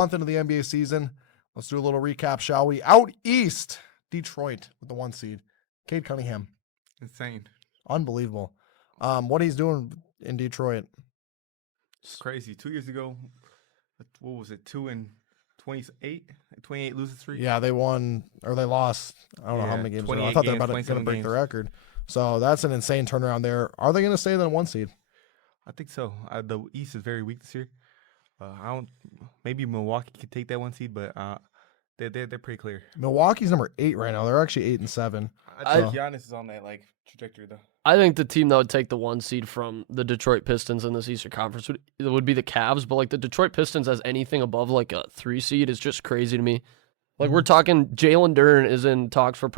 Month into the NBA season. Let's do a little recap, shall we? Out east, Detroit with the 1 seed. Cade Cunningham. Insane. Unbelievable. What he's doing in Detroit. It's crazy. 2 years ago, what was it? 2-28? 28 losing streak? Yeah, they won, or they lost. I don't know how many games. I thought they were going to break the record. So that's an insane turnaround there. Are they going to stay the 1 seed? I think so. The East is very weak this year. Maybe Milwaukee could take that 1 seed, but they're pretty clear. Milwaukee's number 8 right now. They're actually 8-7. I think Giannis is on that trajectory though. I think the team that would take the 1 seed from the Detroit Pistons in this Eastern Conference would be the Cavs, but the Detroit Pistons as anything above a 3 seed is just crazy to me. We're talking Jalen Duren is in talks for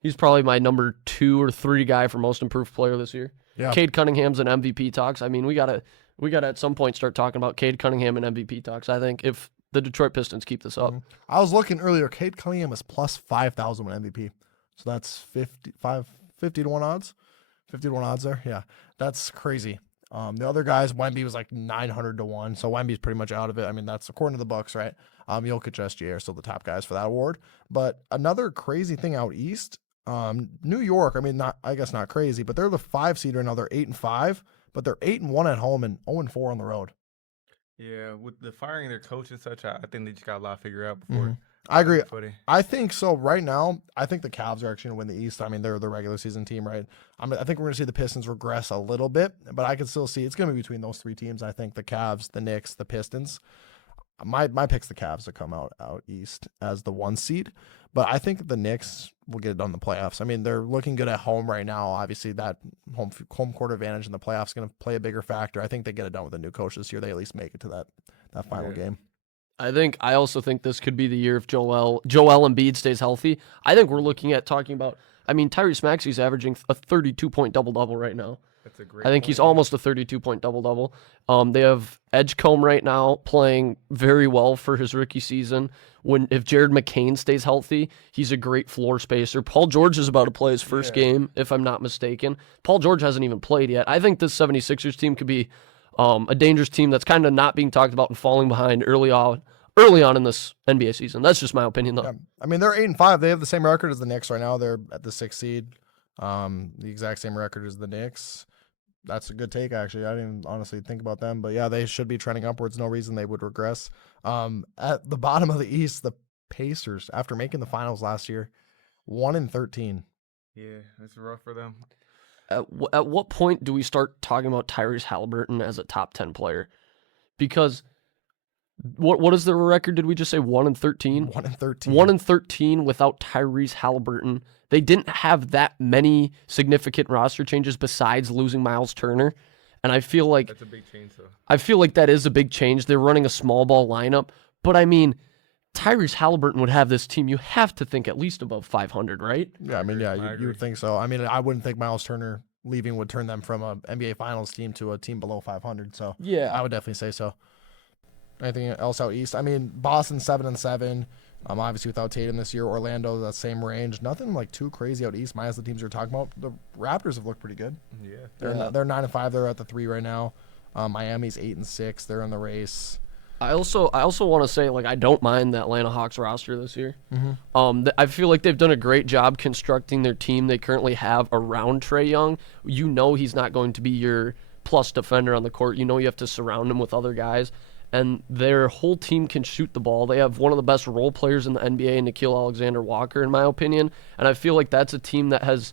he's probably my number 2 or 3 guy for most improved player this year. Yeah. Cade Cunningham's in MVP talks. I mean, we gotta at some point start talking about Cade Cunningham in MVP talks. I think if the Detroit Pistons keep this up. I was looking earlier. Cade Cunningham is plus 5,000 with MVP, so that's 50 to 1 odds. 50 to 1 odds there. Yeah, that's crazy. The other guys, Wemby was 900 to 1, so Wemby's pretty much out of it. I mean, that's according to the Bucks, right? Jokic, SGA are still the top guys for that award. But another crazy thing out east, New York. I mean, I guess not crazy, but they're the 5 seed right now. They're 8-5, but they're 8-1 at home and 0-4 on the road. Yeah, with the firing their coach and such, I think they just got a lot to figure out before. I agree. I think so. Right now, I think the Cavs are actually going to win the East. I mean, they're the regular season team, right? I think we're going to see the Pistons regress a little bit, but I can still see it's going to be between those 3 teams. I think the Cavs, the Knicks, the Pistons. My pick's the Cavs to come out east as the 1 seed, but I think the Knicks will get it done in the playoffs. I mean, they're looking good at home right now. Obviously, that home court advantage in the playoffs is going to play a bigger factor. I think they get it done with a new coach this year. They at least make it to that final game. I also think this could be the year if Joel Embiid stays healthy. I think we're looking at talking about. I mean, Tyrese Maxey's averaging a 32-point double-double right now. That's a great. I think he's almost a 32-point double-double. They have Edgecombe right now playing very well for his rookie season. If Jared McCain stays healthy, he's a great floor spacer. Paul George is about to play his first game, if I'm not mistaken. Paul George hasn't even played yet. I think this 76ers team could be a dangerous team that's kind of not being talked about and falling behind early on in this NBA season. That's just my opinion, though. Yeah. I mean, they're 8-5. They have the same record as the Knicks right now. They're at the 6th seed. The exact same record as the Knicks. That's a good take, actually. I didn't even honestly think about them. But, yeah, they should be trending upwards. No reason they would regress. At the bottom of the East, the Pacers, after making the finals last year, 1-13. Yeah, that's rough for them. At what point do we start talking about Tyrese Halliburton as a top 10 player? Because what is their record? Did we just say 1-13? 1-13. 1-13 without Tyrese Halliburton. They didn't have that many significant roster changes besides losing Miles Turner. And I feel like that's a big change, though. I feel like that is a big change. They're running a small ball lineup. But I mean, Tyrese Halliburton would have this team, you have to think at least above 500, right? Yeah, I mean, you would think so. I mean, I wouldn't think Miles Turner leaving would turn them from an NBA Finals team to a team below 500. So yeah, I would definitely say so. Anything else out east? I mean, Boston 7-7. Obviously without Tatum this year. Orlando, that same range. Nothing too crazy out east, minus the teams you're talking about. The Raptors have looked pretty good. Yeah. They're 9-5. They're at the 3 right now. Miami's 8-6. They're in the race. I also want to say, I don't mind the Atlanta Hawks roster this year. I feel like they've done a great job constructing their team they currently have around Trae Young. You know he's not going to be your plus defender on the court. You know you have to surround him with other guys. And their whole team can shoot the ball. They have one of the best role players in the NBA, Nickeil Alexander-Walker, in my opinion. And I feel like that's a team that has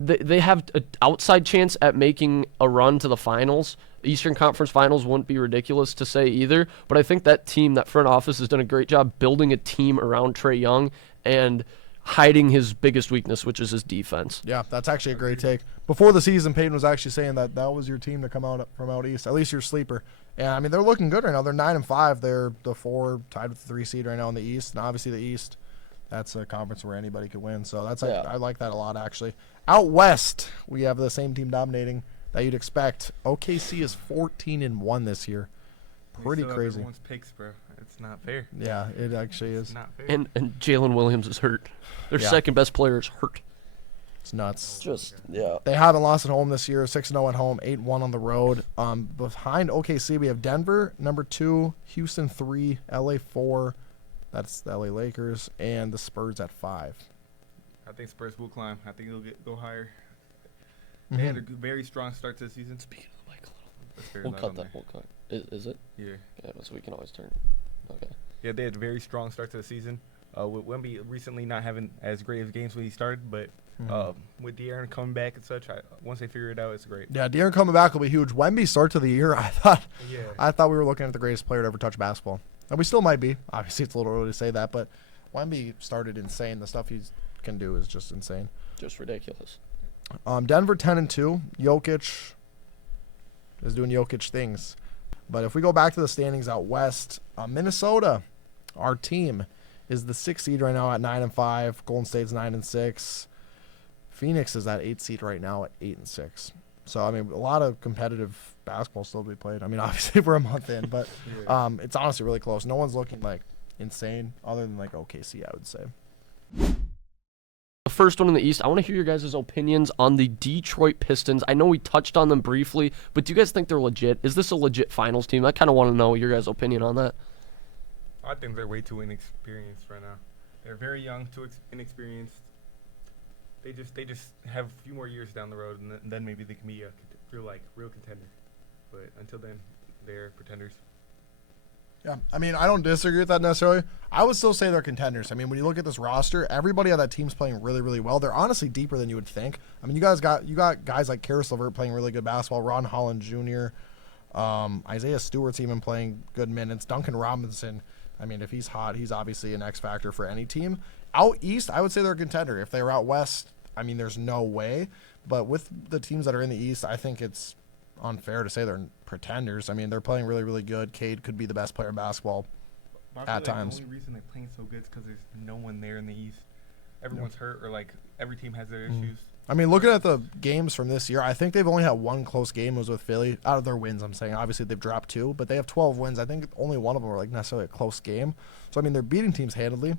they have an outside chance at making a run to the finals. Eastern Conference Finals wouldn't be ridiculous to say either. But I think that team, that front office, has done a great job building a team around Trae Young and hiding his biggest weakness, which is his defense. Yeah, that's actually a great take. Before the season, Peyton was actually saying that was your team to come out from out east, at least your sleeper. And, I mean, they're looking good right now. They're 9-5. They're the 4, tied with the 3 seed right now in the East. And obviously the East, that's a conference where anybody could win. So I like that a lot, actually. Out west, we have the same team dominating that you'd expect. OKC is 14-1 this year. Pretty crazy. Everyone's picks, bro. It's not fair. Yeah, it actually is. Not fair. And Jalen Williams is hurt. Their second best player is hurt. It's nuts. Just yeah. They haven't lost at home this year. 6-0 at home, 8-1 on the road. Behind OKC, we have Denver, number 2, Houston 3, LA 4. That's the LA Lakers, and the Spurs at 5. I think Spurs will climb. I think they'll go higher. They had a very strong start to the season. Speaking of like a little, That's very we'll loud cut on that. there. We'll cut. Is it? Yeah. Yeah, so we can always turn. Okay. Yeah, they had a very strong start to the season. With Wemby recently not having as great of games when he started, but with De'Aaron coming back and such, once they figure it out, it's great. Yeah, De'Aaron coming back will be huge. Wemby start to the year, I thought Yeah. we were looking at the greatest player to ever touch basketball. And we still might be. Obviously, it's a little early to say that, but Wemby started insane. The stuff he can do is just insane. Just ridiculous. Denver 10-2. Jokic is doing Jokic things. But if we go back to the standings out west, Minnesota, our team, is the 6th seed right now at 9-5. Golden State's 9-6. Phoenix is that 8th seed right now at 8-6. So I mean, a lot of competitive basketball still to be played. I mean, obviously we're a month in, but it's honestly really close. No one's looking like insane, other than like OKC, I would say. The first one in the East, I want to hear your guys' opinions on the Detroit Pistons. I know we touched on them briefly, but do you guys think they're legit? Is this a legit finals team? I kind of want to know your guys' opinion on that. I think they're way too inexperienced right now. They're very young, too inexperienced. They just have a few more years down the road, and then maybe they can be a real contender. But until then, they're pretenders. Yeah, I mean, I don't disagree with that necessarily. I would still say they're contenders. I mean, when you look at this roster, everybody on that team's playing really, really well. They're honestly deeper than you would think. I mean, you got guys like Karis LeVert playing really good basketball, Ron Holland Jr., Isaiah Stewart's even playing good minutes, Duncan Robinson. I mean, if he's hot, he's obviously an X factor for any team. Out east, I would say they're a contender. If they were out west, I mean, there's no way. But with the teams that are in the east, I think it's unfair to say they're pretenders. I mean, they're playing really, really good. Cade could be the best player in basketball at times. The only reason they're playing so good is because there's no one there in the East. Everyone's hurt, or like every team has their issues. I mean, looking at the games from this year, I think they've only had one close game. It was with Philly. Out of their wins, I'm saying. Obviously, they've dropped 2, but they have 12 wins. I think only one of them were like necessarily a close game. So, I mean, they're beating teams handedly.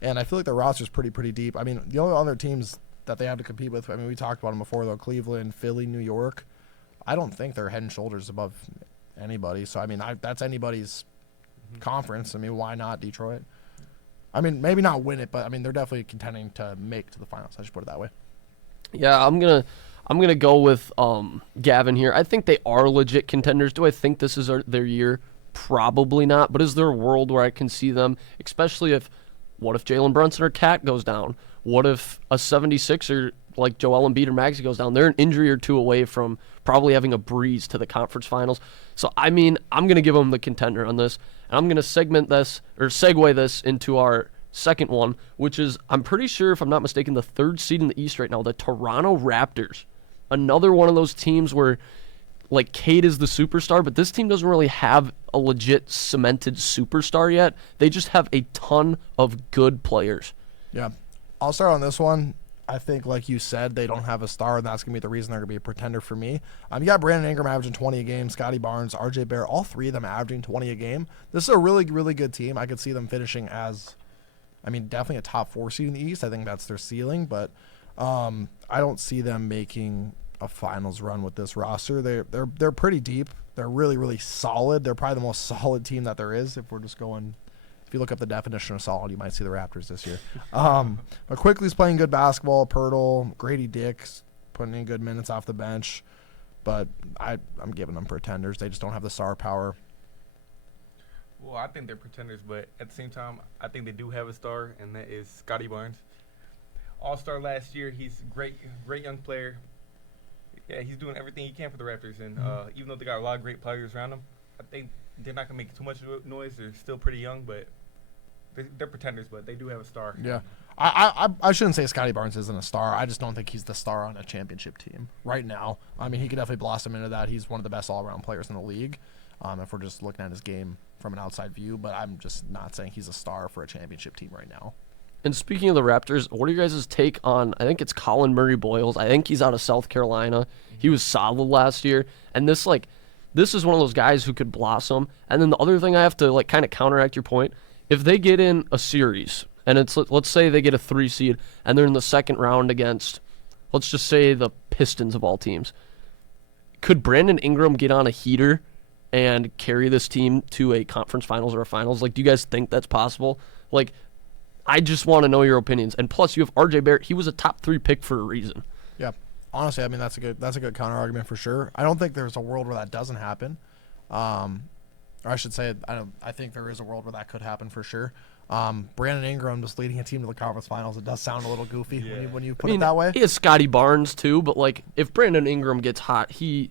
And I feel like their roster's pretty deep. I mean, the only other teams that they have to compete with, I mean, we talked about them before, though, Cleveland, Philly, New York. I don't think they're head and shoulders above anybody. So, I mean, that's anybody's conference. I mean, why not Detroit? I mean, maybe not win it, but, I mean, they're definitely contending to make to the finals. I just put it that way. Yeah, I'm gonna go with Gavin here. I think they are legit contenders. Do I think this is their year? Probably not. But is there a world where I can see them, especially what if Jalen Brunson or Cat goes down? What if a 76er like Joel Embiid or Maxey goes down? They're an injury or 2 away from probably having a breeze to the conference finals. So, I mean, I'm going to give them the contender on this. And I'm going to segue this into our second one, which is, I'm pretty sure, if I'm not mistaken, the 3rd seed in the East right now, the Toronto Raptors. Another one of those teams where, like, Cade is the superstar, but this team doesn't really have a legit cemented superstar yet. They just have a ton of good players. Yeah. I'll start on this one. I think, like you said, they don't have a star, and that's going to be the reason they're going to be a pretender for me. You got Brandon Ingram averaging 20 a game, Scotty Barnes, RJ Barrett, all 3 of them averaging 20 a game. This is a really, really good team. I could see them finishing as, I mean, definitely a top 4 seed in the East. I think that's their ceiling, but I don't see them making a finals run with this roster. They're pretty deep. They're really, really solid. They're probably the most solid team that there is. If we're just going, if you look up the definition of solid, you might see the Raptors this year. But Quickly's playing good basketball. Pirtle, Grady Dick's putting in good minutes off the bench. But I'm giving them pretenders. They just don't have the star power. Well, I think they're pretenders, but at the same time, I think they do have a star, and that is Scotty Barnes. All-star last year. He's a great young player. Yeah, he's doing everything he can for the Raptors, and even though they got a lot of great players around him, I think they're not going to make too much noise. They're still pretty young, but they're pretenders, but they do have a star. Yeah. I shouldn't say Scotty Barnes isn't a star. I just don't think he's the star on a championship team right now. I mean, he could definitely blossom into that. He's one of the best all-around players in the league, if we're just looking at his game from an outside view, but I'm just not saying he's a star for a championship team right now. And speaking of the Raptors, what are you guys' take on, I think it's Colin Murray-Boyles. I think he's out of South Carolina. He was solid last year. And this is one of those guys who could blossom. And then the other thing I have to kind of counteract your point, if they get in a series, and it's, let's say they get a 3 seed, and they're in the second round against let's just say the Pistons of all teams. Could Brandon Ingram get on a heater and carry this team to a conference finals or a finals? Like, do you guys think that's possible? Like, I just want to know your opinions. And plus, you have RJ Barrett. He was a top 3 pick for a reason. Yeah, honestly, I mean that's a good counter argument for sure. I don't think there's a world where that doesn't happen. Or I should say, I think there is a world where that could happen for sure. Brandon Ingram just leading a team to the conference finals. It does sound a little goofy when you put it that way. He has Scotty Barnes too, but like if Brandon Ingram gets hot, he's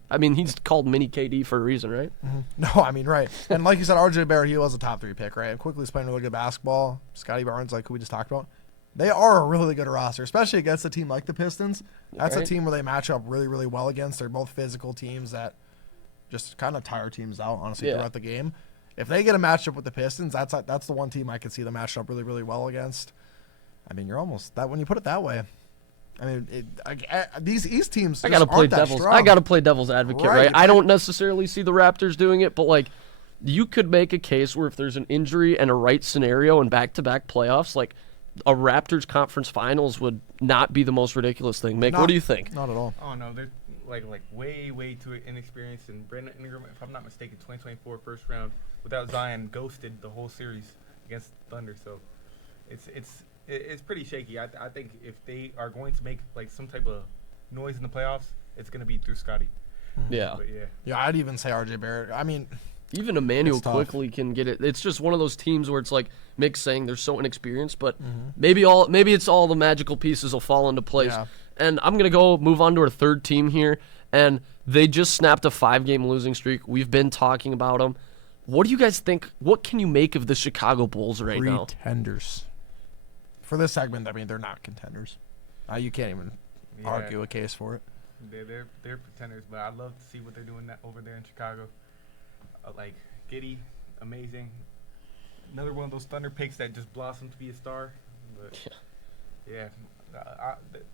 called mini KD for a reason, right? Mm-hmm. No, I mean right. And like you said, RJ Barrett, he was a top 3 pick, right? And quickly is playing really good basketball. Scotty Barnes, like who we just talked about, they are a really good roster, especially against a team like the Pistons. That's a team where they match up really, really well against. They're both physical teams that just kind of tire teams out, honestly, throughout the game. If they get a matchup with the Pistons, that's the one team I could see them match up really, really well against. I mean, you're almost that when you put it that way. I mean, these East teams. I gotta play devil's advocate, right? I don't necessarily see the Raptors doing it, but like, you could make a case where if there's an injury and a right scenario in back-to-back playoffs, like a Raptors conference finals would not be the most ridiculous thing. Mick, what do you think? Not at all. Oh no, they're like way too inexperienced. And Brandon Ingram, if I'm not mistaken, 2024 first round without Zion ghosted the whole series against Thunder. So it's pretty shaky. I think if they are going to make like some type of noise in the playoffs, it's going to be through Scotty. Yeah. But Yeah, I'd even say RJ Barrett. I mean, even Emmanuel quickly can get it. It's just one of those teams where it's like Mick's saying they're so inexperienced, but maybe it's all the magical pieces will fall into place. Yeah. And I'm going to move on to our third team here, and they just snapped a 5-game losing streak. We've been talking about them. What do you guys think? What can you make of the Chicago Bulls right now? Pretenders. For this segment, I mean, they're not contenders. You can't even argue a case for it. They're pretenders, but I love to see what they're doing over there in Chicago. Like Giddy, amazing. Another one of those Thunder picks that just blossomed to be a star. But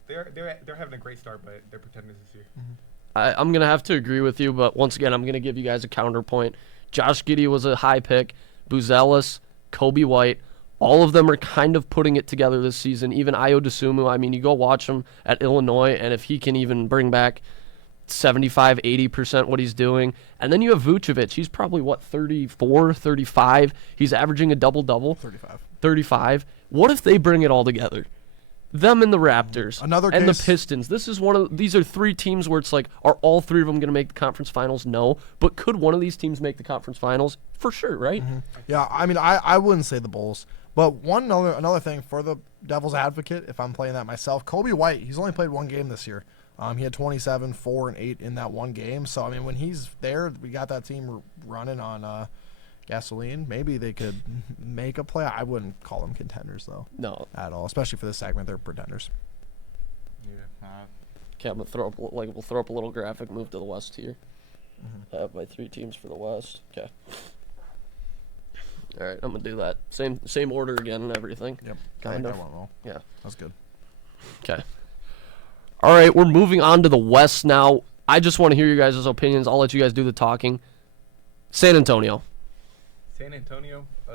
they're having a great start, but they're pretenders this year. I'm going to have to agree with you, but once again, I'm going to give you guys a counterpoint. Josh Giddy was a high pick. Buzelis, Kobe White, all of them are kind of putting it together this season. Even Ayo Dosunmu, I mean, you go watch him at Illinois, and if he can even bring back 75, 80% what he's doing. And then you have Vucevic. He's probably, 34, 35? He's averaging a double-double. 35. What if they bring it all together? Them and the Raptors and the Pistons. These are 3 teams where it's like, are all 3 of them going to make the conference finals? No. But could one of these teams make the conference finals? For sure, right? Yeah, I mean, I wouldn't say the Bulls. But another thing for the devil's advocate, if I'm playing that myself, Kobe White, he's only played 1 game this year. He had 27, 4, and 8 in that 1 game. So, I mean, when he's there, we got that team running on gasoline. Maybe they could make a play. I wouldn't call them contenders, though. No. At all. Especially for this segment, they're pretenders. Yeah. Okay, we'll throw up a little graphic, move to the West here. I have my 3 teams for the West. Okay. All right, I'm going to do that. Same order again and everything. Yep. Kind of. That went well. Yeah. That's good. Okay. All right, we're moving on to the West now. I just want to hear your guys' opinions. I'll let you guys do the talking. San Antonio,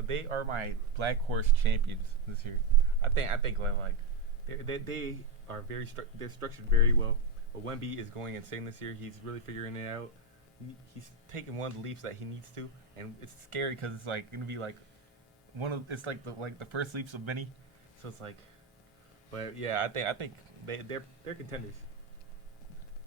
they are my Black Horse champions this year. I think like they are they're structured very well. But Wemby is going insane this year. He's really figuring it out. He's taking one of the leaps that he needs to, and it's scary because it's like gonna be like it's like the first leaps of many. So it's like, but yeah, I think they're contenders.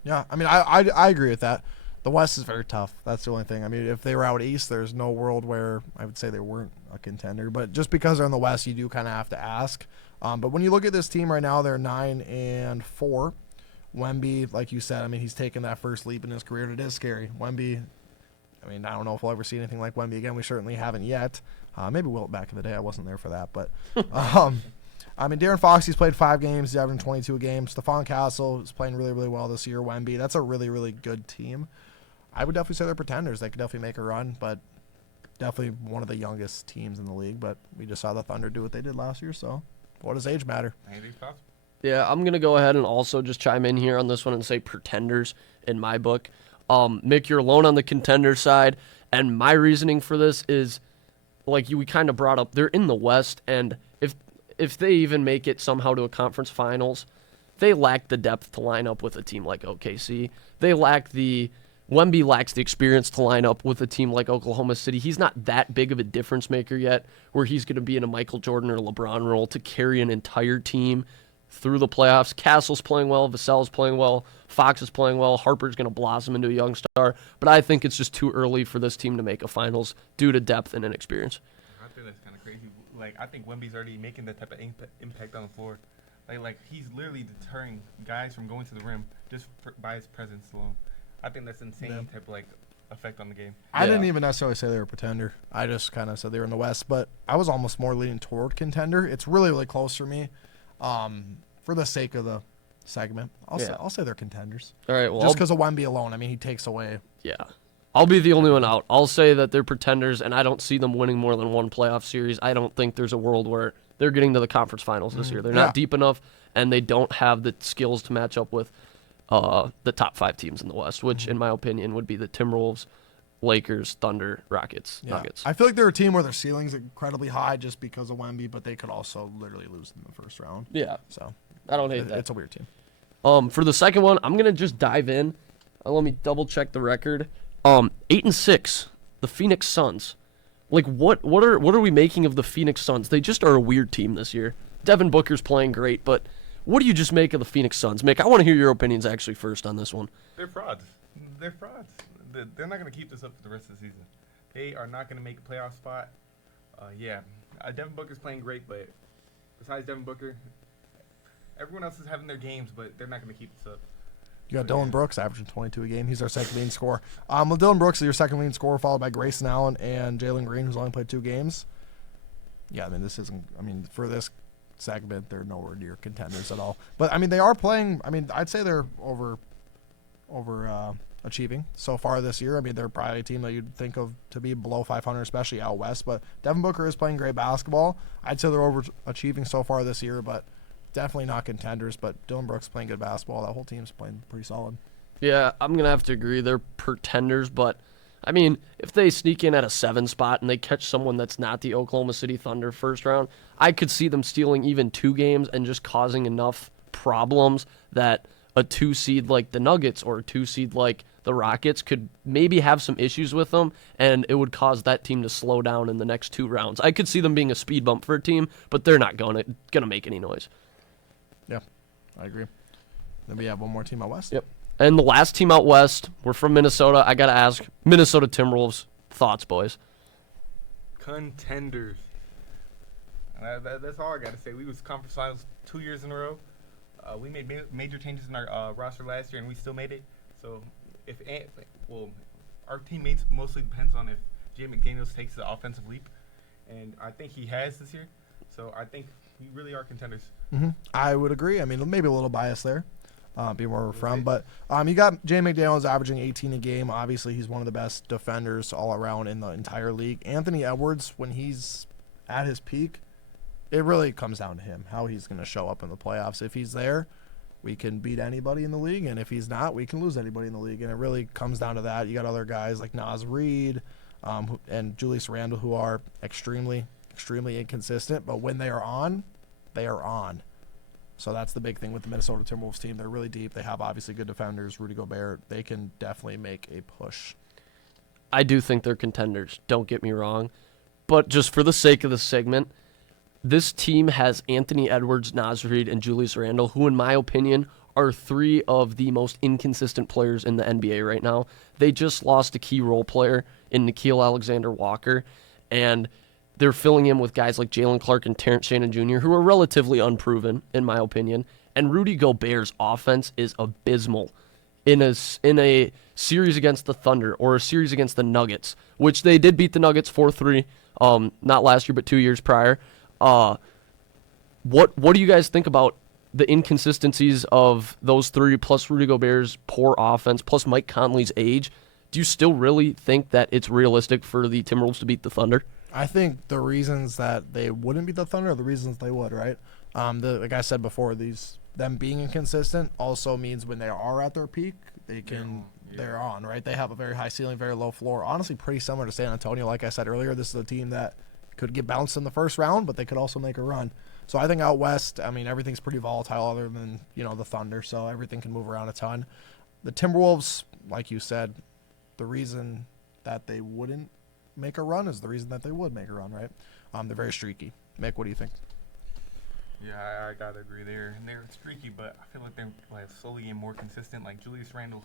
Yeah, I mean, I agree with that. The West is very tough. That's the only thing. I mean, if they were out East, there's no world where I would say they weren't a contender. But just because they're in the West, you do kind of have to ask. But when you look at this team right now, they're 9-4. Wemby, like you said, I mean, he's taken that first leap in his career, and it is scary. Wemby, I mean, I don't know if we'll ever see anything like Wemby again. We certainly haven't yet. Maybe Wilt back in the day. I wasn't there for that. But, I mean, De'Aaron Fox, he's played 5 games. He's averaging 22 a game. Stephon Castle is playing really, really well this year. Wemby, that's a really, really good team. I would definitely say they're pretenders. They could definitely make a run, but definitely one of the youngest teams in the league. But we just saw the Thunder do what they did last year, so what does age matter? Anything's possible. Yeah, I'm going to go ahead and also just chime in here on this one and say pretenders in my book. Mick, you're alone on the contender side, and my reasoning for this is, like we kind of brought up, they're in the West, and if they even make it somehow to a conference finals, they lack the depth to line up with a team like OKC. Wemby lacks the experience to line up with a team like Oklahoma City. He's not that big of a difference maker yet, where he's going to be in a Michael Jordan or LeBron role to carry an entire team through the playoffs. Castle's playing well, Vassell's playing well, Fox is playing well, Harper's going to blossom into a young star, but I think it's just too early for this team to make a finals due to depth and inexperience. I think that's kind of crazy. Like, I think Wemby's already making that type of impact on the floor. Like he's literally deterring guys from going to the rim just by his presence alone. I think that's insane type of, like, effect on the game. I didn't even necessarily say they were a pretender. I just kind of said they were in the West, but I was almost more leaning toward contender. It's really, really close for me. For the sake of the segment, I'll say they're contenders. All right, well, just because of Wemby alone. I mean, he takes away. Yeah. I'll be the only one out. I'll say that they're pretenders, and I don't see them winning more than one playoff series. I don't think there's a world where they're getting to the conference finals this year. They're not deep enough, and they don't have the skills to match up with the top 5 teams in the West, which, in my opinion, would be the Timberwolves, Lakers, Thunder, Rockets, Nuggets. I feel like they're a team where their ceiling's incredibly high just because of Wemby, but they could also literally lose in the first round. Yeah. So I don't hate that. It's a weird team. For the second one, I'm gonna just dive in. Let me double check the record. 8-6, the Phoenix Suns. Like, what are we making of the Phoenix Suns? They just are a weird team this year. Devin Booker's playing great, but what do you just make of the Phoenix Suns? Mick, I want to hear your opinions actually first on this one. They're frauds. They're frauds. They're not going to keep this up for the rest of the season. They are not going to make a playoff spot. Devin Booker's playing great, but besides Devin Booker, everyone else is having their games, but they're not going to keep this up. You got Dylan Brooks averaging 22 a game. He's our second leading scorer. Dylan Brooks is your second leading scorer, followed by Grayson Allen and Jalen Green, who's only played 2 games. Yeah, I mean, for this segment, they're nowhere near contenders at all. But, I mean, they are playing. I mean, I'd say they're achieving so far this year. I mean, they're probably a team that you'd think of to be below 500, especially out west. But Devin Booker is playing great basketball. I'd say they're overachieving so far this year, but definitely not contenders. But Dylan Brooks playing good basketball. That whole team's playing pretty solid. Yeah, I'm going to have to agree. They're pretenders, but, I mean, if they sneak in at a 7 spot and they catch someone that's not the Oklahoma City Thunder first round, I could see them stealing even 2 games and just causing enough problems that a 2 seed like the Nuggets or a 2 seed like the Rockets could maybe have some issues with them, and it would cause that team to slow down in the next 2 rounds. I could see them being a speed bump for a team, but they're not gonna make any noise. Yeah, I agree. Then we have one more team out west. Yep. And the last team out west, we're from Minnesota. I got to ask, Minnesota Timberwolves, thoughts, boys? Contenders. That's all I got to say. We was conference finals 2 years in a row. We made major changes in our roster last year, and we still made it. So, our teammates mostly depends on if Jay McDaniels takes the offensive leap, and I think he has this year. So I think we really are contenders. Mm-hmm. I would agree. I mean, maybe a little bias there. Be where we're from, but you got Jay McDaniels averaging 18 a game. Obviously, he's one of the best defenders all around in the entire league. Anthony Edwards, when he's at his peak, it really comes down to him, how he's going to show up in the playoffs. If he's there, we can beat anybody in the league, and if he's not, we can lose anybody in the league, and it really comes down to that. You got other guys like Naz Reid and Julius Randle who are extremely, extremely inconsistent, but when they are on, they are on. So that's the big thing with the Minnesota Timberwolves team. They're really deep. They have obviously good defenders. Rudy Gobert. They can definitely make a push. I do think they're contenders. Don't get me wrong. But just for the sake of the segment, this team has Anthony Edwards, Naz Reid, and Julius Randle, who in my opinion are 3 of the most inconsistent players in the NBA right now. They just lost a key role player in Nickeil Alexander-Walker, and they're filling in with guys like Jalen Clark and Terrence Shannon Jr., who are relatively unproven, in my opinion. And Rudy Gobert's offense is abysmal in a series against the Thunder or a series against the Nuggets, which they did beat the Nuggets 4-3, not last year but 2 years prior. What do you guys think about the inconsistencies of those 3, plus Rudy Gobert's poor offense, plus Mike Conley's age? Do you still really think that it's realistic for the Timberwolves to beat the Thunder? I think the reasons that they wouldn't beat the Thunder are the reasons they would, right? Like I said before, them being inconsistent also means when they are at their peak, they're on, right? They have a very high ceiling, very low floor. Honestly, pretty similar to San Antonio. Like I said earlier, this is a team that could get bounced in the first round, but they could also make a run. So I think out west, I mean, everything's pretty volatile other than, the Thunder, so everything can move around a ton. The Timberwolves, like you said, the reason that they wouldn't make a run is the reason that they would make a run, right? They're very streaky. Mick, what do you think? Yeah, I gotta agree there. And they're streaky, but I feel like they're slowly getting more consistent. Like Julius Randle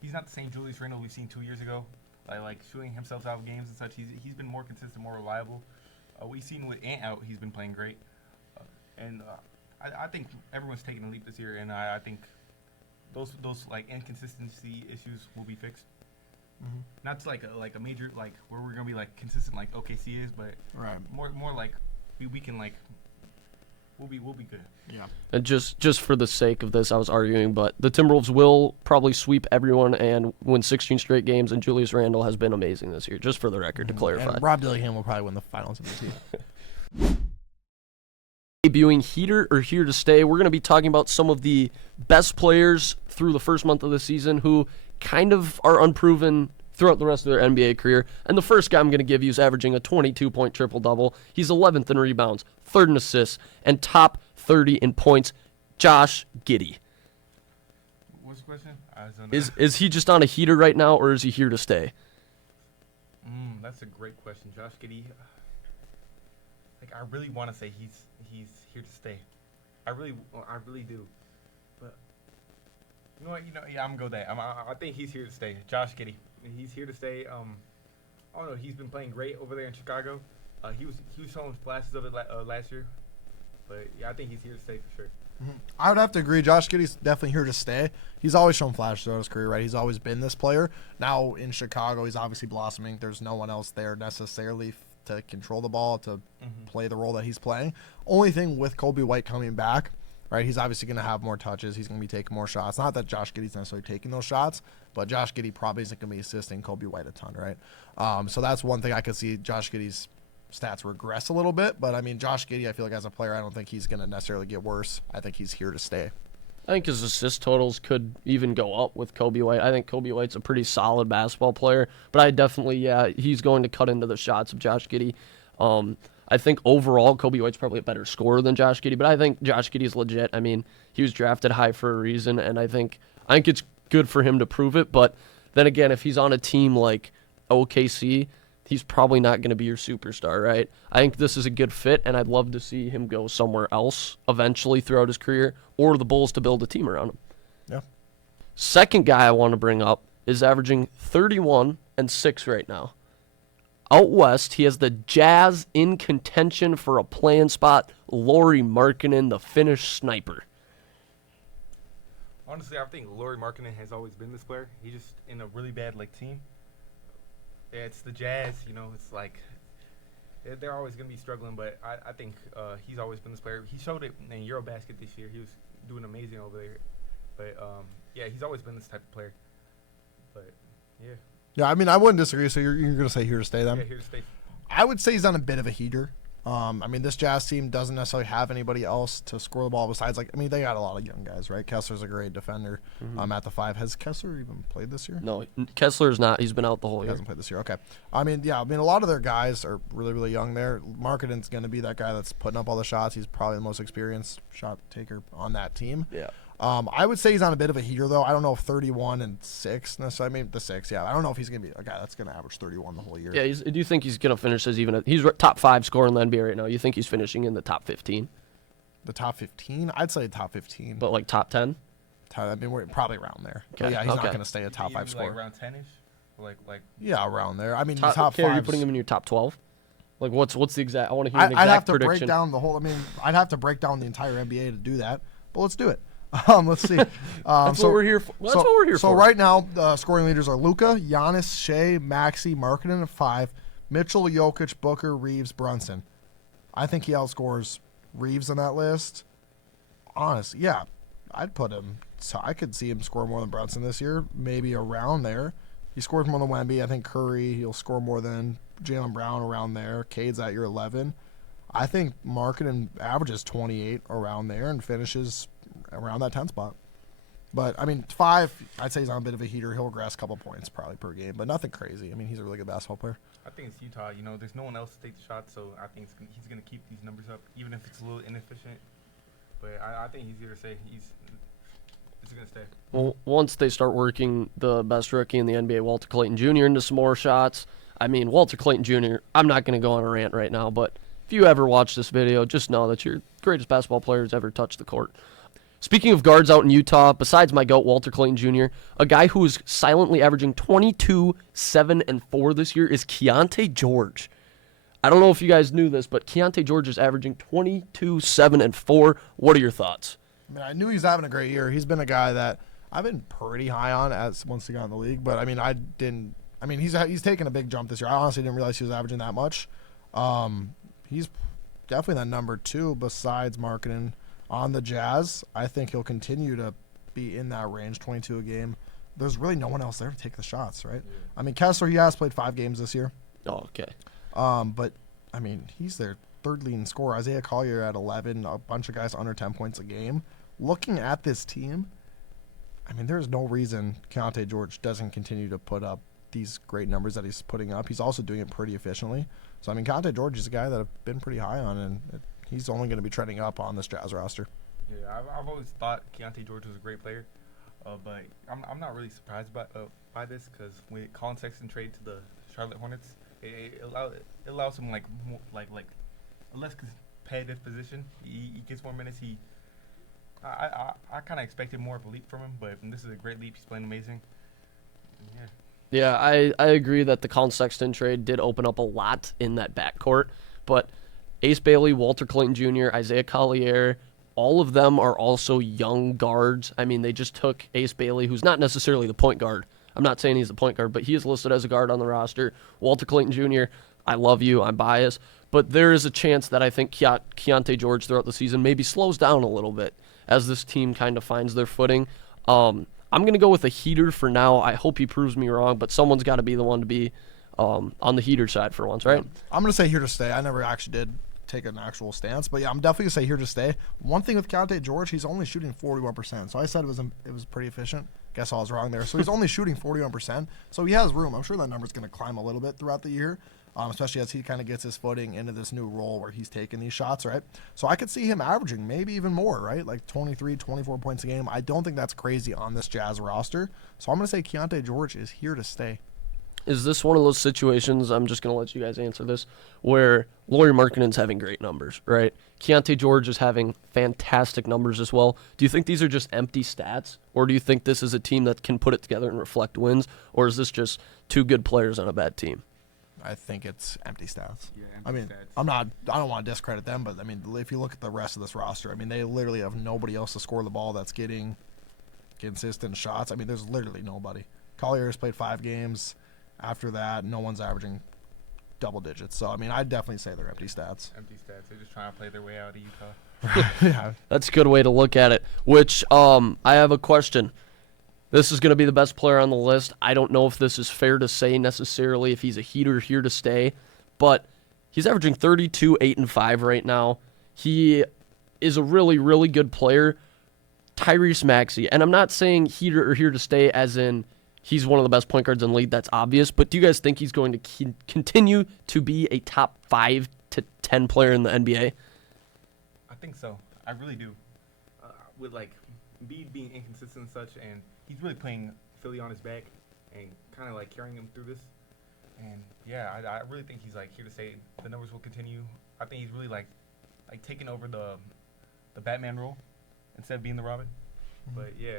he's not the same Julius Randle we've seen 2 years ago. Like shooting himself out of games and such. He's been more consistent, more reliable. We've seen with Ant out, he's been playing great. I think everyone's taking a leap this year, and I think those like inconsistency issues will be fixed. Mm-hmm. Not to like a major like where we're gonna be like consistent like OKC is, but right. more like we can like we'll be good. Yeah. And just for the sake of this, I was arguing, but the Timberwolves will probably sweep everyone and win 16 straight games, and Julius Randle has been amazing this year. Just for the record, to clarify. And Rob Dillingham will probably win the finals of the team. Debuting Heater or Here to Stay, we're going to be talking about some of the best players through the first month of the season who kind of are unproven throughout the rest of their NBA career. And the first guy I'm going to give you is averaging a 22-point triple-double. He's 11th in rebounds, 3rd in assists, and top 30 in points. Josh Giddy. What's the question? Is he just on a heater right now, or is he here to stay? That's a great question. Josh Giddy. I really want to say he's here to stay. I really do. But you know what? Yeah, I'm gonna go that. I think he's here to stay. Josh Giddy. He's here to stay. I don't know. He's been playing great over there in Chicago. He was showing flashes of it last year. But yeah, I think he's here to stay for sure. Mm-hmm. I would have to agree. Josh Giddey's definitely here to stay. He's always shown flashes throughout his career, right? He's always been this player. Now in Chicago, he's obviously blossoming. There's no one else there necessarily to control the ball, to play the role that he's playing. Only thing with Kobe White coming back, right, he's obviously going to have more touches. He's going to be taking more shots. Not that Josh Giddey's necessarily taking those shots, but Josh Giddey probably isn't going to be assisting Kobe White a ton, right? So that's one thing I could see Josh Giddey's stats regress a little bit. But, I mean, Josh Giddey, I feel like as a player, I don't think he's going to necessarily get worse. I think he's here to stay. I think his assist totals could even go up with Kobe White. I think Kobe White's a pretty solid basketball player, but I definitely, he's going to cut into the shots of Josh Giddey. I think overall Kobe White's probably a better scorer than Josh Giddey, but I think Josh Giddey's legit. I mean, he was drafted high for a reason, and I think it's good for him to prove it. But then again, if he's on a team like OKC, he's probably not going to be your superstar, right? I think this is a good fit, and I'd love to see him go somewhere else eventually throughout his career, or the Bulls to build a team around him. Yeah. Second guy I want to bring up is averaging 31 and 6 right now. Out west, he has the Jazz in contention for a play-in spot. Lauri Markkanen, the Finnish sniper. Honestly, I think Lauri Markkanen has always been this player. He's just in a really bad team. Yeah, it's the Jazz, it's like they're always going to be struggling, but I think he's always been this player. He showed it in Eurobasket this year. He was doing amazing over there. But, he's always been this type of player. But, yeah. Yeah, I mean, I wouldn't disagree. So you're going to say here to stay then? Yeah, here to stay. I would say he's on a bit of a heater. I mean, this Jazz team doesn't necessarily have anybody else to score the ball besides, they got a lot of young guys, right? Kessler's a great defender at the 5. Has Kessler even played this year? No, Kessler's not. He's been out the whole year. He hasn't played this year. Okay. I mean, a lot of their guys are really, really young there. Markkanen's going to be that guy that's putting up all the shots. He's probably the most experienced shot taker on that team. Yeah. I would say he's on a bit of a heater, though. I don't know if 31 and 6 necessarily. I mean, the 6, yeah. I don't know if he's going to be a guy that's going to average 31 the whole year. Yeah, do you think he's going to finish as he's top 5 scorer in the NBA right now? You think he's finishing in the top 15? The top 15? I'd say top 15. But top 10? I mean, we're probably around there. Okay. But yeah, he's not going to stay a top 5 scorer. Around 10-ish? Yeah, around there. I mean, top 5. Are you putting him in your top 12? What's the exact? I want to hear an exact I'd have to prediction. break down the whole. I mean, I'd have to break down the entire NBA to do that. But let's do it. Let's see. That's what we're here for. That's what we're here for. So right now, the scoring leaders are Luka, Giannis, Shea, Maxey, Markkanen at 5, Mitchell, Jokic, Booker, Reeves, Brunson. I think he outscores Reeves on that list. Honestly, yeah, I'd put him. So I could see him score more than Brunson this year, maybe around there. He scores more than Wemby. I think Curry, he'll score more than Jaylen Brown around there. Cade's at your 11. I think Markkanen averages 28 around there and finishes around that 10 spot. But, I mean, 5, I'd say he's on a bit of a heater. He'll regress a couple points probably per game, but nothing crazy. I mean, he's a really good basketball player. I think it's Utah. You know, there's no one else to take the shot, so I think he's going to keep these numbers up, even if it's a little inefficient. But I think he's here to stay. He's going to stay. Well, once they start working the best rookie in the NBA, Walter Clayton Jr., into some more shots. I mean, Walter Clayton Jr., I'm not going to go on a rant right now, but if you ever watch this video, just know that you're the greatest basketball player who's ever touched the court. Speaking of guards out in Utah, besides my GOAT, Walter Clayton Jr., a guy who is silently averaging 22, 7, and 4 this year is Keyonte George. I don't know if you guys knew this, but Keyonte George is averaging 22, 7, and 4. What are your thoughts? I mean, I knew he's having a great year. He's been a guy that I've been pretty high on as once he got in the league, but I mean, he's taken a big jump this year. I honestly didn't realize he was averaging that much. He's definitely that number 2 besides Markkanen on the Jazz. I think he'll continue to be in that range, 22 a game. There's really no one else there to take the shots, right? Yeah. I mean, Kessler, he has played 5 games this year. Oh, okay. But I mean, he's their third leading scorer. Isaiah Collier at 11, a bunch of guys under 10 points a game. Looking at this team, I mean, there's no reason Keyonte George doesn't continue to put up these great numbers that he's putting up. He's also doing it pretty efficiently. So, I mean, Keyonte George is a guy that I've been pretty high on, and he's only going to be trending up on this Jazz roster. Yeah, I've always thought Keyonte George was a great player, but I'm not really surprised by this because when Colin Sexton traded to the Charlotte Hornets, it allows him like a less competitive position. He gets more minutes. I kind of expected more of a leap from him, but this is a great leap. He's playing amazing. Yeah. Yeah, I agree that the Colin Sexton trade did open up a lot in that backcourt, but Ace Bailey, Walter Clayton Jr., Isaiah Collier, all of them are also young guards. I mean, they just took Ace Bailey, who's not necessarily the point guard. I'm not saying he's the point guard, but he is listed as a guard on the roster. Walter Clayton Jr., I love you, I'm biased, but there is a chance that I think Keyonte George throughout the season maybe slows down a little bit as this team kind of finds their footing. I'm going to go with a heater for now. I hope he proves me wrong, but someone's got to be the one to be on the heater side for once, right? Yeah. I'm going to say here to stay. I never actually did take an actual stance, but yeah, I'm definitely going to say here to stay. One thing with Keyonte George, he's only shooting 41%. So I said it was pretty efficient. Guess I was wrong there. So he's only shooting 41%. So he has room. I'm sure that number's going to climb a little bit throughout the year, especially as he kind of gets his footing into this new role where he's taking these shots, right? So I could see him averaging maybe even more, right? Like 23, 24 points a game. I don't think that's crazy on this Jazz roster. So I'm going to say Keyonte George is here to stay. Is this one of those situations, I'm just going to let you guys answer this, where Lauri Markkanen's having great numbers, right? Keyonte George is having fantastic numbers as well. Do you think these are just empty stats, or do you think this is a team that can put it together and reflect wins, or is this just 2 good players on a bad team? I think it's empty stats. Yeah, stats. I don't want to discredit them, but I mean, if you look at the rest of this roster, I mean, they literally have nobody else to score the ball that's getting consistent shots. I mean, there's literally nobody. Collier has played 5 games. After that, no one's averaging double digits. So, I mean, I'd definitely say they're empty stats. Empty stats. They're just trying to play their way out of Utah. Yeah. That's a good way to look at it. Which, I have a question. This is going to be the best player on the list. I don't know if this is fair to say necessarily if he's a heater here to stay, but he's averaging 32, 8, and 5 right now. He is a really, really good player. Tyrese Maxey. And I'm not saying heater or here to stay as in he's one of the best point guards in the league. That's obvious. But do you guys think he's going to continue to be a top 5 to 10 player in the NBA? I think so. I really do. With like Embiid being inconsistent and such, and he's really playing Philly on his back and kind of like carrying him through this. And yeah, I really think he's like here to stay. The numbers will continue. I think he's really like taking over the Batman role instead of being the Robin. Mm-hmm. But yeah,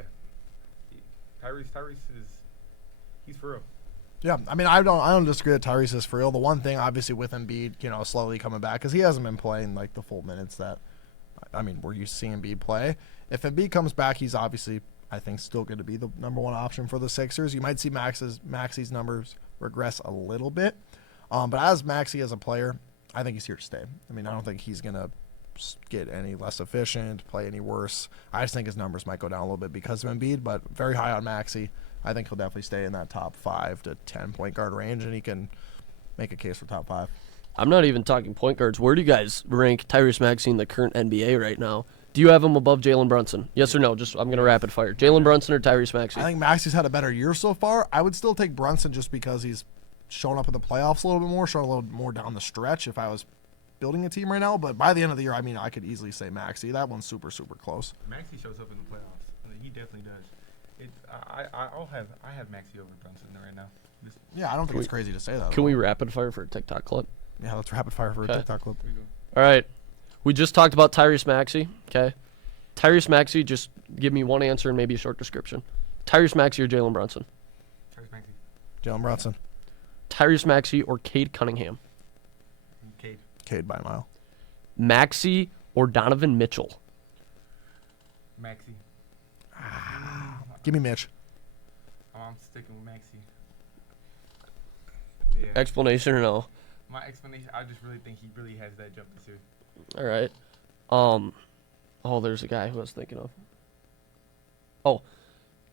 Tyrese is. He's for real. Yeah, I mean, I don't disagree that Tyrese is for real. The one thing, obviously, with Embiid, slowly coming back, because he hasn't been playing like the full minutes that, I mean, we're used to seeing Embiid play. If Embiid comes back, he's obviously, I think, still going to be the number 1 option for the Sixers. You might see Maxey's numbers regress a little bit, but as Maxey as a player, I think he's here to stay. I mean, I don't think he's going to get any less efficient, play any worse. I just think his numbers might go down a little bit because of Embiid, but very high on Maxey. I think he'll definitely stay in that top 5 to 10 point guard range, and he can make a case for top 5. I'm not even talking point guards. Where do you guys rank Tyrese Maxey in the current NBA right now? Do you have him above Jalen Brunson? Yes or no? Just I'm going to rapid fire. Jalen Brunson or Tyrese Maxey? I think Maxey's had a better year so far. I would still take Brunson just because he's showing up in the playoffs a little bit more, showing a little more down the stretch if I was building a team right now. But by the end of the year, I mean, I could easily say Maxey. That one's super, super close. Maxey shows up in the playoffs. He definitely does. I have Maxey over Brunson right now. Yeah, I don't think it's crazy to say that. Can we rapid fire for a TikTok clip? Yeah, let's rapid fire for a TikTok clip. All right. We just talked about Tyrese Maxey. Okay. Tyrese Maxey, just give me one answer and maybe a short description. Tyrese Maxey or Jalen Brunson? Tyrese Maxey. Jalen Brunson. Tyrese Maxey or Cade Cunningham? Cade. Cade by a mile. Maxey or Donovan Mitchell? Maxey. Give me Mitch. I'm sticking with Maxey. Yeah. Explanation or no? My explanation, I just really think he really has that jump this year. All right. Oh, there's a guy who I was thinking of. Oh,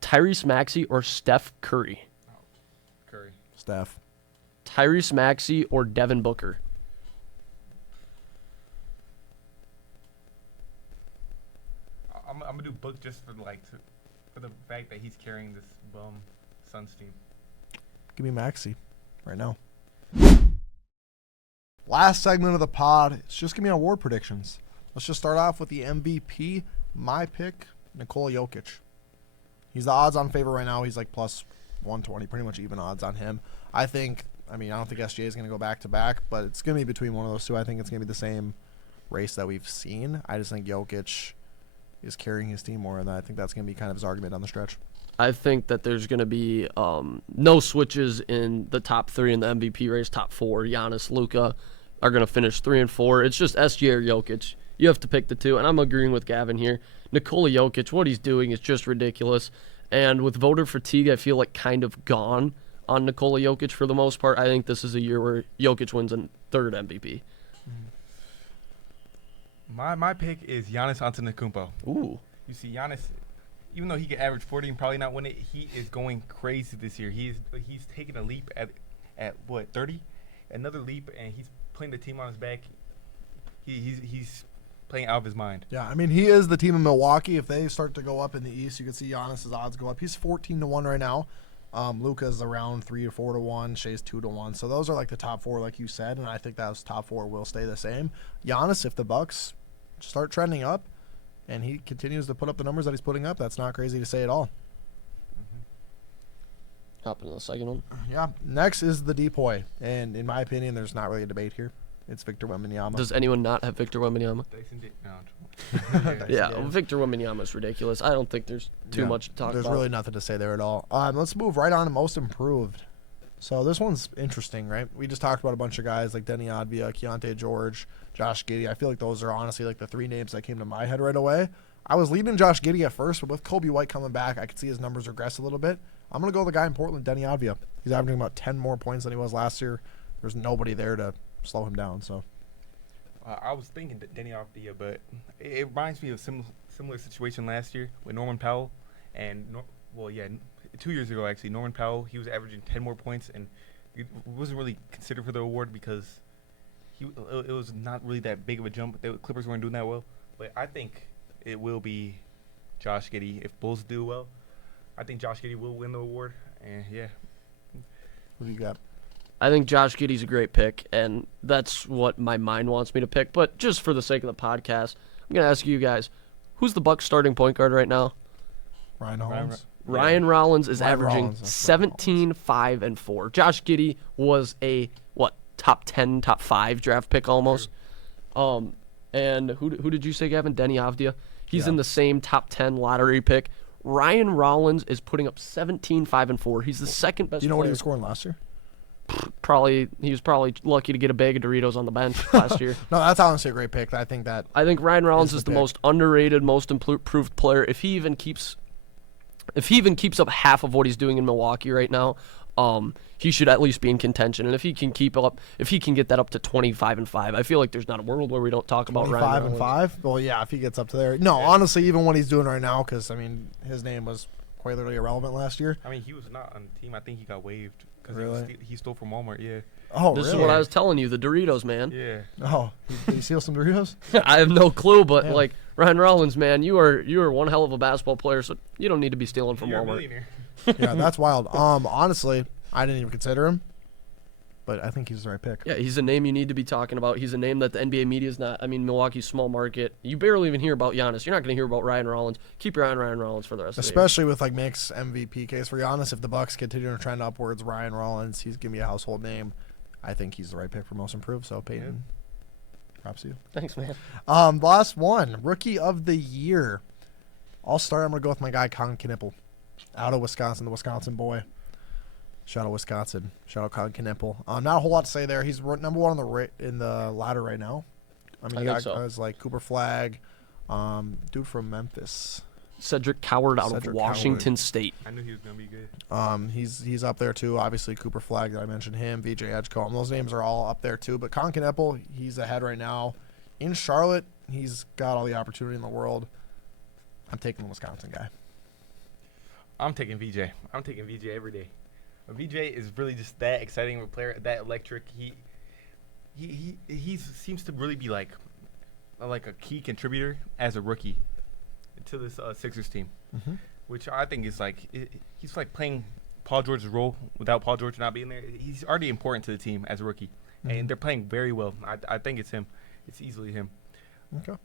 Tyrese Maxey or Steph Curry? Curry. Steph. Tyrese Maxey or Devin Booker? I'm gonna do Book just for for the fact that he's carrying this bum Suns team. Give me Maxey right now. Last segment of the pod. It's just gonna be award predictions. Let's just start off with the MVP. My pick, Nikola Jokic. He's the odds-on favorite right now. He's like plus 120, pretty much even odds on him. I don't think SGA is going to go back-to-back, but it's going to be between one of those two. I think it's going to be the same race that we've seen. I just think Jokic is carrying his team more, and I think that's going to be kind of his argument on the stretch. I think that there's going to be no switches in the top three in the MVP race. Top four, Giannis, Luka, are going to finish 3 and 4. It's just SGA or Jokic. You have to pick the two, and I'm agreeing with Gavin here. Nikola Jokic, what he's doing is just ridiculous. And with voter fatigue, I feel like kind of gone on Nikola Jokic for the most part. I think this is a year where Jokic wins a third MVP. My pick is Giannis Antetokounmpo. Ooh. You see, Giannis, even though he could average 40 and probably not win it, he is going crazy this year. He's taking a leap at what, 30? Another leap, and he's putting the team on his back. He's playing out of his mind. Yeah, I mean, he is the team in Milwaukee. If they start to go up in the East, you can see Giannis's odds go up. He's 14-1 right now. Luka's around 3 to 4 to 1. Shea's 2 to 1. So those are like the top four, like you said, and I think those top four will stay the same. Giannis, if the Bucks start trending up and he continues to put up the numbers that he's putting up, that's not crazy to say at all. Hop into the second one. Yeah. Next is the Depoy, and in my opinion, there's not really a debate here. It's Victor Wembanyama. Does anyone not have Victor Wembanyama? Yeah, Victor Wembanyama is ridiculous. I don't think there's too much to talk There's about. really nothing to say there at all. Let's move right on to most improved. So this one's interesting, right? We just talked about a bunch of guys like Denny Advia, Keyonte George, Josh Giddy. I feel like those are honestly like the three names that came to my head right away. I was leading Josh Giddy at first, but with Kobe White coming back, I could see his numbers regress a little bit. I'm going to go with the guy in Portland, Denny Advia. He's averaging about 10 more points than he was last year. There's nobody there to slow him down, so. I was thinking Denny Avdija, but it reminds me of a similar situation last year with Norman Powell. And, 2 years ago, actually, Norman Powell, he was averaging 10 more points, and it wasn't really considered for the award because it was not really that big of a jump. The Clippers weren't doing that well. But I think it will be Josh Giddy. If Bulls do well, I think Josh Giddy will win the award. And, yeah. What do you got? I think Josh Giddey's a great pick, and that's what my mind wants me to pick. But just for the sake of the podcast, I'm going to ask you guys, who's the Bucks starting point guard right now? Ryan Hollins. Ryan Rollins is Ryan averaging Rollins, that's 17, 5, and 4. Josh Giddey was a, top 10, top 5 draft pick almost. And who did you say, Gavin? Denny Avdija. He's in the same top 10 lottery pick. Ryan Rollins is putting up 17, 5, and 4. He's the second best Do you know what he player. was scoring last year? He was probably lucky to get a bag of Doritos on the bench last year. No, that's honestly a great pick. I think Ryan Rollins is is the the pick. most underrated, most improved player. If he even keeps up half of what he's doing in Milwaukee right now, he should at least be in contention. And if he can get that up to 25 and 5, I feel like there's not a world where we don't talk about Ryan 25 Rollins. and 5? Well, yeah, if he gets up to there. No, honestly, even what he's doing right now, because, I mean, his name was quite literally irrelevant last year. I mean, he was not on the team. I think he got waived because Really? he stole from Walmart, yeah. Oh, This really? is what I was telling you, the Doritos, man. Yeah. Oh, did he steal some Doritos? I have no clue, but Yeah. like Ryan Rollins, man, you are one hell of a basketball player, so you don't need to be stealing from You're a Walmart. millionaire. Yeah, that's wild. Honestly, I didn't even consider him. but I think he's the right pick. Yeah, he's a name you need to be talking about. He's a name that the NBA media is not. I mean, Milwaukee's small market. You barely even hear about Giannis. You're not going to hear about Ryan Rollins. Keep your eye on Ryan Rollins for the rest of the year. Especially with like Mick's MVP case for Giannis. If the Bucks continue to trend upwards, Ryan Rollins, he's going to be a household name. I think he's the right pick for most improved. So, Peyton, props to you. Thanks, man. Last one, Rookie of the Year. I'll start. I'm going to go with my guy, Colin Knippel, out of Wisconsin, the Wisconsin boy. Shout out Wisconsin. Shout out Colin Knippel. Not a whole lot to say there. He's number one on in the ladder right now. I mean, I think so. guys like Cooper Flagg, dude from Memphis. Cedric Coward out of Washington State. I knew he was going to be good. He's up there too. Obviously, Cooper Flagg, that I mentioned him, VJ Edgecombe. Those names are all up there too. But Colin Knippel, he's ahead right now. In Charlotte, he's got all the opportunity in the world. I'm taking the Wisconsin guy. I'm taking VJ. I'm taking VJ every day. VJ is really just that exciting of a player, that electric. He seems to really be like a key contributor as a rookie to this Sixers team, which I think is he's like playing Paul George's role without Paul George not being there. He's already important to the team as a rookie, and they're playing very well. I think it's him. It's easily him. Okay.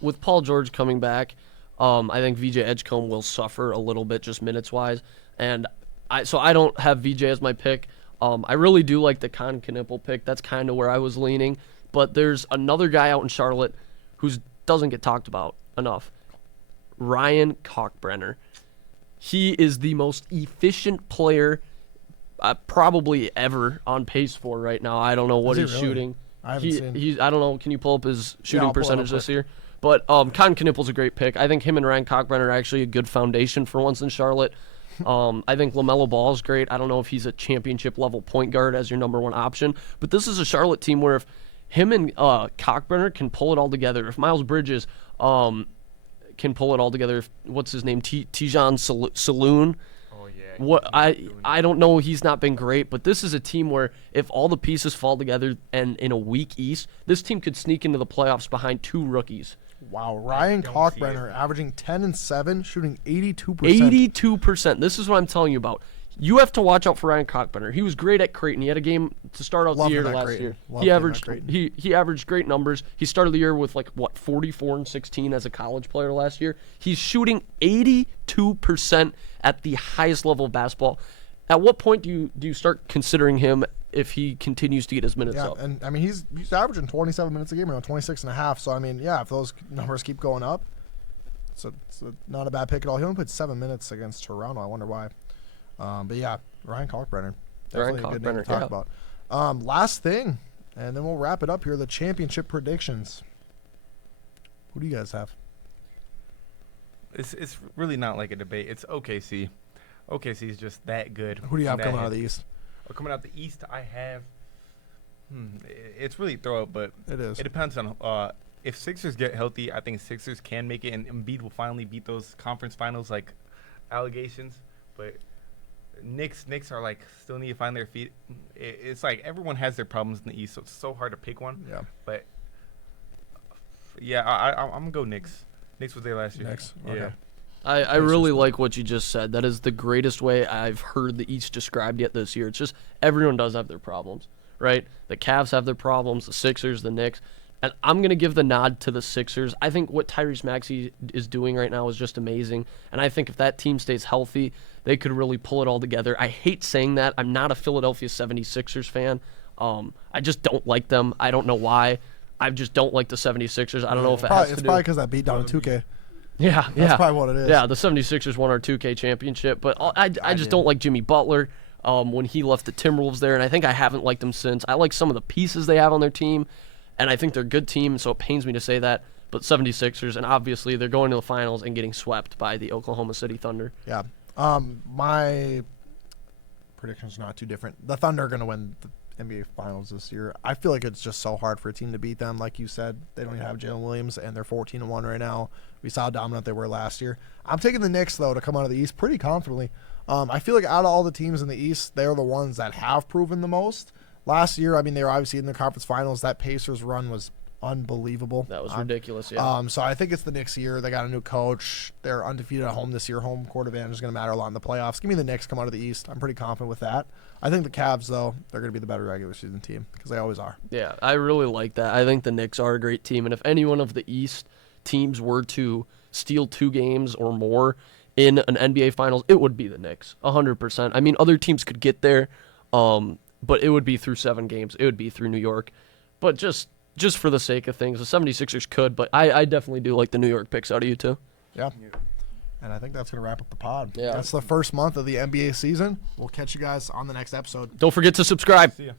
With Paul George coming back, I think VJ Edgecombe will suffer a little bit just minutes-wise, and I don't have VJ as my pick. I really do like the Colin Knippel pick. That's kind of where I was leaning. But there's another guy out in Charlotte who doesn't get talked about enough. Ryan Kalkbrenner. He is the most efficient player probably ever on pace for right now. I don't know what he's shooting. I haven't seen. I don't know. Can you pull up his shooting percentage this year? But Colin Knippel's a great pick. I think him and Ryan Kalkbrenner are actually a good foundation for once in Charlotte. I think LaMelo Ball is great. I don't know if he's a championship-level point guard as your number one option, but this is a Charlotte team where if him and Kalkbrenner can pull it all together, if Miles Bridges can pull it all together, if, what's his name, Tijan Saloon, I don't know, he's not been great, but this is a team where if all the pieces fall together and in a weak East, this team could sneak into the playoffs behind two rookies. Wow, Ryan Kalkbrenner averaging 10 and 7, shooting 82%. 82%. This is what I'm telling you about. You have to watch out for Ryan Kalkbrenner. He was great at Creighton. He had a game to start out the year last year. He averaged great numbers. He started the year with 44 and 16 as a college player last year. He's shooting 82% at the highest level of basketball. At what point do you start considering him if he continues to get his minutes up? And I mean he's averaging 27 minutes a game, around 26 and a half. So I mean, if those numbers keep going up, it's not a bad pick at all. He only played 7 minutes against Toronto. I wonder why. But yeah, Ryan Kalkbrenner, definitely a good name to talk about. Last thing, and then we'll wrap it up here. The championship predictions. Who do you guys have? It's really not like a debate. It's OKC. OKC is just that good. Who do you have coming out of the East? Coming out the East, I have. It's really throw up, but it is. It depends on if Sixers get healthy. I think Sixers can make it, and Embiid will finally beat those conference finals allegations. But Knicks are still need to find their feet. It's everyone has their problems in the East, so it's so hard to pick one. Yeah. But I'm gonna go Knicks. Knicks was there last year. Knicks. Okay. Yeah. I really like what you just said. That is the greatest way I've heard the East described yet this year. It's just everyone does have their problems, right? The Cavs have their problems, the Sixers, the Knicks. And I'm going to give the nod to the Sixers. I think what Tyrese Maxey is doing right now is just amazing. And I think if that team stays healthy, they could really pull it all together. I hate saying that. I'm not a Philadelphia 76ers fan. I just don't like them. I don't know why. I just don't like the 76ers. I don't know if it has to do. It's probably because I beat down in 2K. Yeah. That's probably what it is. Yeah, the 76ers won our 2K championship, but I just don't like Jimmy Butler when he left the Timberwolves there, and I think I haven't liked him since. I like some of the pieces they have on their team, and I think they're a good team, so it pains me to say that, but 76ers, and obviously they're going to the finals and getting swept by the Oklahoma City Thunder. Yeah. My prediction's not too different. The Thunder are going to win the NBA Finals this year. I feel like it's just so hard for a team to beat them. Like you said, they don't even have Jalen Williams, and they're 14-1 right now. We saw how dominant they were last year. I'm taking the Knicks, though, to come out of the East pretty confidently. I feel like out of all the teams in the East, they're the ones that have proven the most. Last year, I mean, they were obviously in the conference finals. That Pacers run was unbelievable. That was ridiculous, yeah. So I think it's the Knicks year. They got a new coach. They're undefeated at home this year. Home court advantage is going to matter a lot in the playoffs. Give me the Knicks come out of the East. I'm pretty confident with that. I think the Cavs, though, they're going to be the better regular season team because they always are. Yeah, I really like that. I think the Knicks are a great team, and if any one of the East teams were to steal 2 games or more in an NBA Finals, it would be the Knicks, 100%. I mean, other teams could get there, but it would be through 7 games. It would be through New York. But just for the sake of things, the 76ers could, but I definitely do like the New York picks out of you, too. Yeah. And I think that's going to wrap up the pod. Yeah. That's the first month of the NBA season. We'll catch you guys on the next episode. Don't forget to subscribe. See ya.